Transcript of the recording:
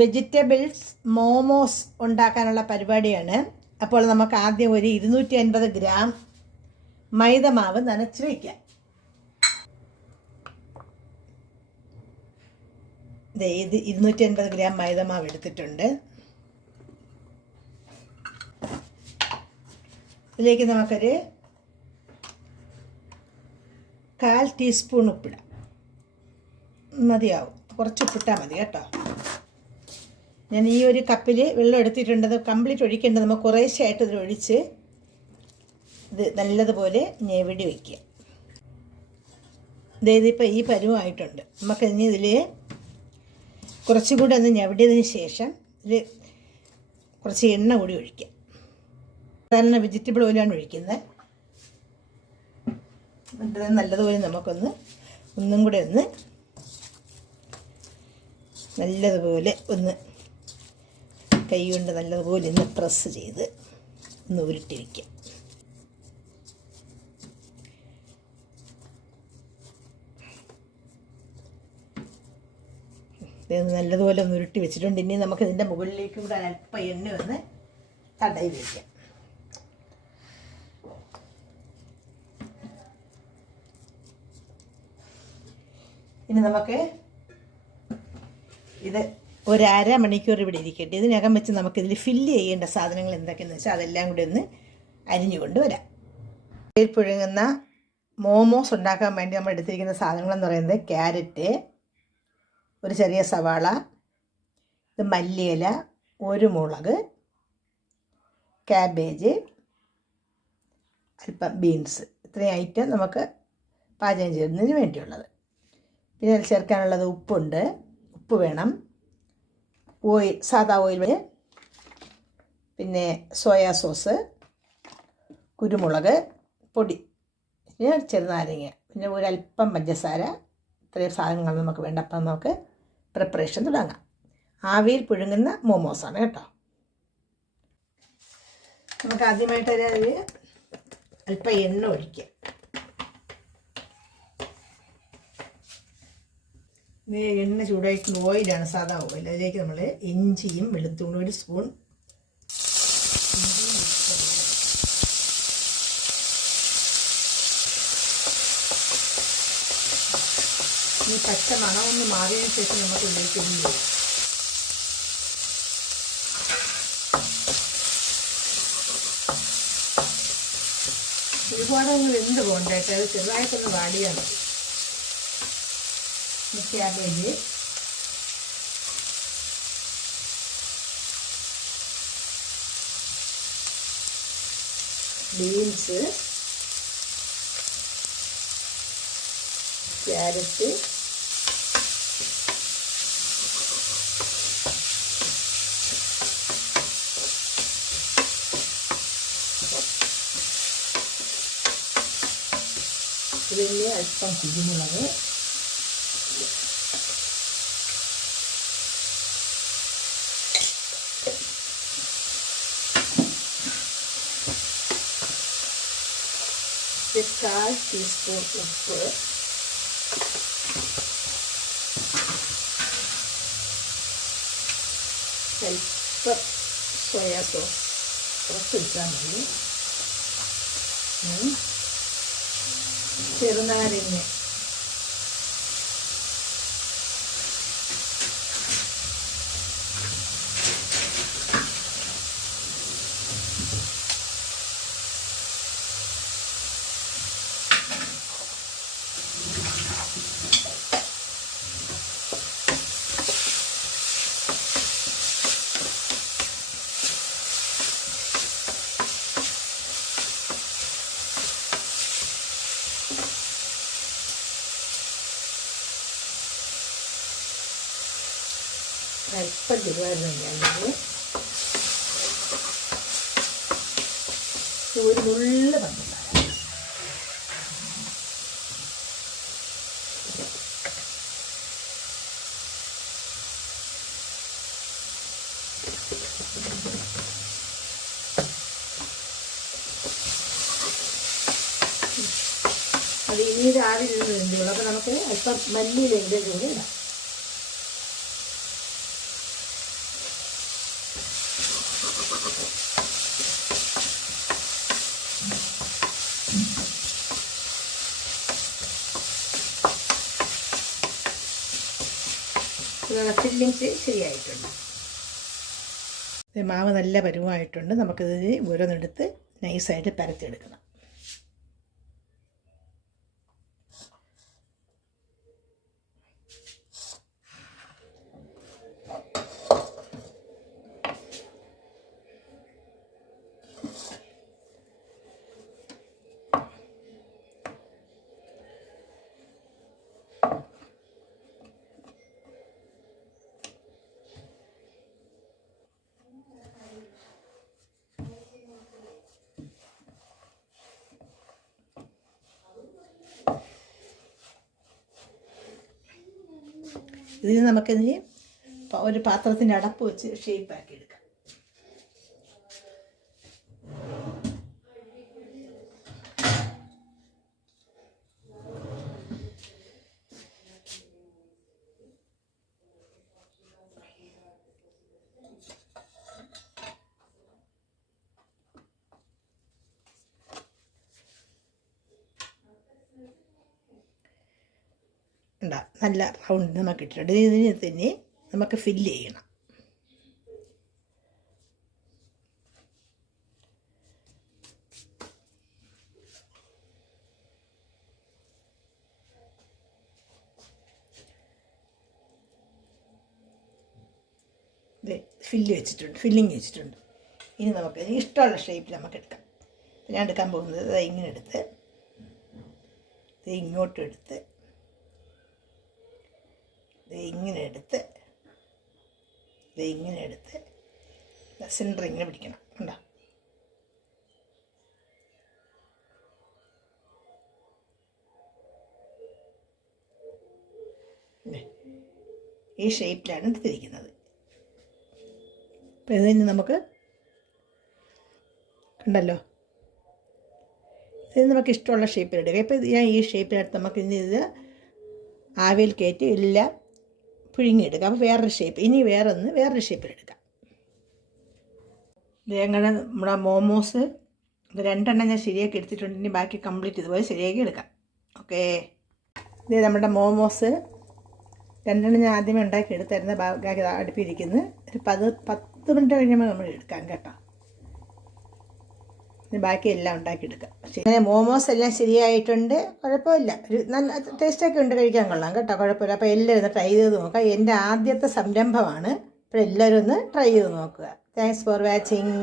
Vegetables momos ഉണ്ടാക്കാനുള്ള പരിപാടിയാണ്. അപ്പോൾ നമുക്ക് ആദ്യം ഒരു 250 ഗ്രാം മൈദമാവ് നനച്ച് വയ്ക്കാം. ഇത് 250 ഗ്രാം മൈദമാവ് എടുത്തിട്ടുണ്ട്. ഇതിലേക്ക് നമുക്കൊരു 1/4 ടീസ്പൂൺ ഉപ്പിടാം. മതിയാവും, കുറച്ച് ഉപ്പിട്ടാൽ മതി കേട്ടോ. ഞാൻ ഈ ഒരു കപ്പിൽ വെള്ളം എടുത്തിട്ടുണ്ട്. അത് കംപ്ലീറ്റ് ഒഴിക്കേണ്ടത് നമ്മൾ കുറേശ്ശായിട്ട് ഇതിൽ ഒഴിച്ച് ഇത് നല്ലതുപോലെ ഞെവിടി വയ്ക്കുക. ഇതിപ്പോൾ ഈ പരുവമായിട്ടുണ്ട്. നമുക്ക് ഇനി ഇതിൽ കുറച്ചും കൂടി ഒന്ന് ഞെവിടിയതിന് ശേഷം ഇതിൽ കുറച്ച് എണ്ണ കൂടി ഒഴിക്കാം. സാധാരണ വെജിറ്റബിൾ ഓയിലാണ് ഒഴിക്കുന്നത്. എന്നിട്ട് നല്ലതുപോലെ ഒന്നും കൂടെ നല്ലതുപോലെ കൈ കൊണ്ട് നല്ലതുപോലെ പ്രസ് ചെയ്ത് ഉരുട്ടി വയ്ക്കാം. ഇത് നല്ലതുപോലെ ഉരുട്ടി വെച്ചിട്ടുണ്ട്. ഇനി നമുക്ക് ഇതിൻ്റെ മുകളിലേക്ക് കൂടെ അല്പം എണ്ണ തടയി വയ്ക്കാം. ഇനി നമുക്ക് ഇത് ഒരു അരമണിക്കൂർ ഇവിടെ ഇരിക്കട്ടെ. ഇതിനകം വെച്ച് നമുക്കിതിൽ ഫില്ല് ചെയ്യേണ്ട സാധനങ്ങൾ എന്തൊക്കെയാണെന്ന് വെച്ചാൽ അതെല്ലാം കൂടി അരിഞ്ഞുകൊണ്ട് വരാം. പുഴുങ്ങുന്ന മോമോസ് ഉണ്ടാക്കാൻ വേണ്ടി നമ്മൾ എടുത്തിരിക്കുന്ന സാധനങ്ങളെന്ന് പറയുന്നത് ക്യാരറ്റ്, ഒരു ചെറിയ സവാള, ഇത് മല്ലിയില, ഒരു മുളക്, ക്യാബേജ്, അല്പം ബീൻസ്. ഇത്രയും ഐറ്റം നമുക്ക് പാചകം ചെയ്യുന്നതിന് വേണ്ടിയുള്ളത്. പിന്നെ അതിൽ ചേർക്കാനുള്ളത് ഉപ്പ് വേണം, ഓയിൽ, സാദാ ഓയിൽ, പിന്നെ സോയാ സോസ്, കുരുമുളക് പൊടി, പിന്നെ ചെറുനാരങ്ങ, പിന്നെ ഒരല്പം പഞ്ചസാര. ഇത്രയും സാധനങ്ങൾ നമുക്ക് വേണ്ട. അപ്പം നമുക്ക് പ്രിപ്പറേഷൻ തുടങ്ങാം. ആവിയിൽ പുഴുങ്ങുന്ന മോമോസാണ് കേട്ടോ. നമുക്ക് ആദ്യമായിട്ട് അതിൽ അല്പം എണ്ണ ഒഴിക്കാം. ഇത് എണ്ണ ചൂടായിട്ടുള്ള ഓയിലാണ്, സാധാ ഓയിൽ. അതിലേക്ക് നമ്മൾ ഇഞ്ചിയും വെളുത്തുള്ളിയും, ഒരു സ്പൂൺ ഇഞ്ചിയും ഈ പച്ച മണം ഒന്ന് മാറിയതിന് ശേഷം നമുക്ക് ഇതിലേക്ക് ഇടുന്നു. ഒരുപാടൊന്നും വെന്ത് പോകണ്ടായിട്ട് അത് ചെറുതായിട്ടൊന്ന് വാടിയാൽ മതി. ക്യാബേജ്, ബീൻസ്, ക്യാരറ്റ്, ഇതിൻ്റെ അല്പം കുരുമുളക്, ഒരു 1/4 ടീസ്പൂൺ ഉപ്പ്, അല്പം സോയാ സോസ് കുറച്ച് വെച്ചാൽ മതി, ചെറുനാരങ്ങ, അല്പം ചെറുതായിരുന്നു. ഒരു നുള്ള പഞ്ചസാര, അത് ഇനി ഇത് ആവിൽ നിന്ന് വെന്തുള്ളൂ. അപ്പോൾ നമുക്ക് അല്പം മല്ലിയിലേൻ്റെ കൂടെ ഇടാം. ഫില്ലിങ്സ് ശരിയായിട്ടുണ്ട്. മാവ് നല്ല പരുവമായിട്ടുണ്ട്. നമുക്കിത് ഓരോന്നെടുത്ത് നൈസായിട്ട് പരത്തിയെടുക്കണം. ഇതിന് നമുക്കിനി ഒരു പാത്രത്തിൻ്റെ അടപ്പ് വെച്ച് ഷേപ്പാക്കി എടുക്കാം. നല്ല റൗണ്ട് നമുക്ക് ഇട്ടിട്ടുണ്ട്. ഇതിന് തന്നെ നമുക്ക് ഫില്ല് ചെയ്യണം. ഫില്ലിങ് വെച്ചിട്ടുണ്ട്. ഇനി നമുക്ക് ഇഷ്ടമുള്ള ഷേപ്പിൽ നമുക്ക് എടുക്കാം. ഞാൻ എടുക്കാൻ പോകുന്നത് ഇങ്ങനെ എടുത്ത് ഇങ്ങോട്ടും എടുത്ത് ഇങ്ങനെ എടുത്ത് സെൻറ്റർ ഇങ്ങനെ പിടിക്കണം. കണ്ടോ? ഈ ഷേപ്പിലാണ് എടുത്തിരിക്കുന്നത്. അപ്പോൾ ഇതിന് നമുക്ക് കണ്ടല്ലോ, ഇത് നമുക്ക് ഇഷ്ടമുള്ള ഷേപ്പിലെടുക്കാം. ഇപ്പോൾ ഞാൻ ഈ ഷേപ്പിലെടുത്ത് നമുക്ക് ഇനി ഇത് ആവിയിൽ കയറ്റി എല്ലാം പുഴുങ്ങിയെടുക്കാം. അപ്പോൾ വേറൊരു ഷേപ്പ്, ഇനി വേറൊരു ഷേപ്പിലെടുക്കാം. ഇത് അങ്ങനെ നമ്മുടെ മോമോസ് ഇത് 2 എണ്ണം ഞാൻ ശരിയാക്കി എടുത്തിട്ടുണ്ട്. ഇനി ബാക്കി കംപ്ലീറ്റ് ഇതുപോലെ ശരിയാക്കി എടുക്കാം. ഓക്കേ, ഇത് നമ്മുടെ മോമോസ് 2 എണ്ണം ഞാൻ ആദ്യമേ ഉണ്ടാക്കി എടുത്തായിരുന്നു. ബാക്കി അടുപ്പിരിക്കുന്നു. ഒരു 10 മിനിറ്റ് കഴിയുമ്പോൾ നമ്മൾ എടുക്കാം കേട്ടോ. ബാക്കി എല്ലാം ഉണ്ടാക്കിയെടുക്കാം. അങ്ങനെ മോമോസ് എല്ലാം ശരിയായിട്ടുണ്ട്. കുഴപ്പമില്ല, ഒരു നല്ല ടേസ്റ്റൊക്കെ ഉണ്ട്, കഴിക്കാൻ കൊള്ളാം കേട്ടോ. കുഴപ്പമില്ല. അപ്പോൾ എല്ലാവരും ഒന്ന് ട്രൈ ചെയ്ത് നോക്കുക. എൻ്റെ ആദ്യത്തെ സംരംഭമാണ്. അപ്പോൾ എല്ലാവരും ഒന്ന് ട്രൈ ചെയ്ത് നോക്കുക. Thanks for watching.